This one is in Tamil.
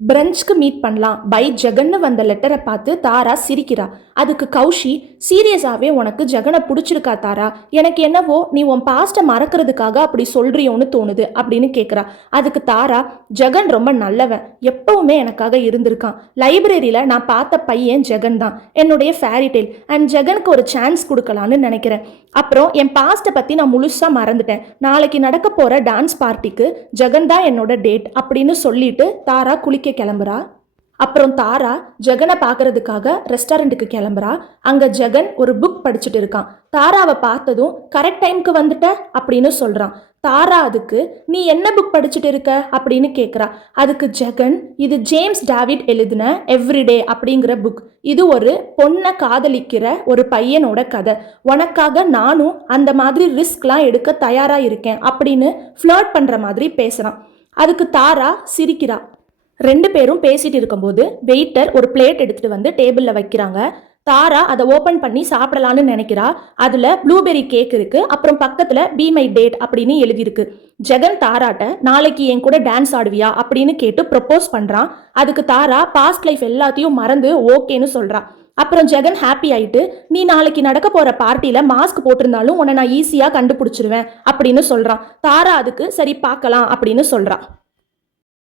பிரஞ்சுக்கு மீட் பண்ணலாம் பை ஜெகன்னு வந்த லெட்டரை பார்த்து தாரா சிரிக்கிறா. அதுக்கு கௌஷி, சீரியஸாகவே உனக்கு ஜெகனை பிடிச்சிருக்கா தாரா? எனக்கு என்னவோ நீ உன் பாஸ்ட்டை மறக்கிறதுக்காக அப்படி சொல்கிறியோன்னு தோணுது அப்படின்னு கேட்குறா. அதுக்கு தாரா, ஜெகன் ரொம்ப நல்லவன், எப்பவுமே எனக்காக இருந்திருக்கான். லைப்ரரியில் நான் பார்த்த பையன் ஜெகன் தான், என்னுடைய ஃபேரிடெயில். அண்ட் ஜெகனுக்கு ஒரு சான்ஸ் கொடுக்கலான்னு நினைக்கிறேன். அப்புறம் என் பாஸ்ட்டை பற்றி நான் முழுசாக மறந்துட்டேன். நாளைக்கு நடக்க போகிற டான்ஸ் பார்ட்டிக்கு ஜெகன் தான் என்னோட டேட் அப்படின்னு சொல்லிட்டு தாரா குளிக்க கிளம்புறா. அப்புறம் தாரா ஜெகனை பார்க்கறதுக்காக ரெஸ்டாரண்ட்டுக்கு கிளம்புறா. அங்க ஜெகன் ஒரு புக் படிச்சுட்டு இருக்கான். தாராவை பார்த்ததும் கரெக்ட் டைமுக்கு வந்துட்ட அப்படின்னு சொல்றான். தாரா அதுக்கு, நீ என்ன புக் படிச்சுட்டு இருக்க அப்படின்னு கேட்குறா. அதுக்கு ஜெகன், இது ஜேம்ஸ் டேவிட் எழுதின எவ்ரிடே அப்படிங்கிற புக். இது ஒரு பொண்ணை காதலிக்கிற ஒரு பையனோட கதை. உனக்காக நானும் அந்த மாதிரி ரிஸ்க்லாம் எடுக்க தயாரா இருக்கேன் அப்படின்னு ஃப்ளர்ட் பண்ற மாதிரி பேசுறான். அதுக்கு தாரா சிரிக்கிறா. ரெண்டு பேரும் பேசிட்டு இருக்கும்போது வெயிட்டர் ஒரு பிளேட் எடுத்துட்டு வந்து டேபிளில் வைக்கிறாங்க. தாரா அதை ஓப்பன் பண்ணி சாப்பிடலான்னு நினைக்கிறா. அதில் ப்ளூபெர்ரி கேக் இருக்கு. அப்புறம் பக்கத்தில் பி மை டேட் அப்படின்னு எழுதியிருக்கு. ஜெகன் தாராட்ட, நாளைக்கு என் கூட டான்ஸ் ஆடுவியா அப்படின்னு கேட்டு ப்ரப்போஸ் பண்ணுறான். அதுக்கு தாரா பாஸ்ட் லைஃப் எல்லாத்தையும் மறந்து ஓகேன்னு சொல்கிறா. அப்புறம் ஜெகன் ஹாப்பி ஆயிட்டு, நீ நாளைக்கு நடக்க போகிற பார்ட்டியில் மாஸ்க் போட்டிருந்தாலும் உன்னை நான் ஈஸியாக கண்டுபிடிச்சிருவேன் அப்படின்னு சொல்கிறான். தாரா அதுக்கு சரி பார்க்கலாம் அப்படின்னு சொல்கிறா.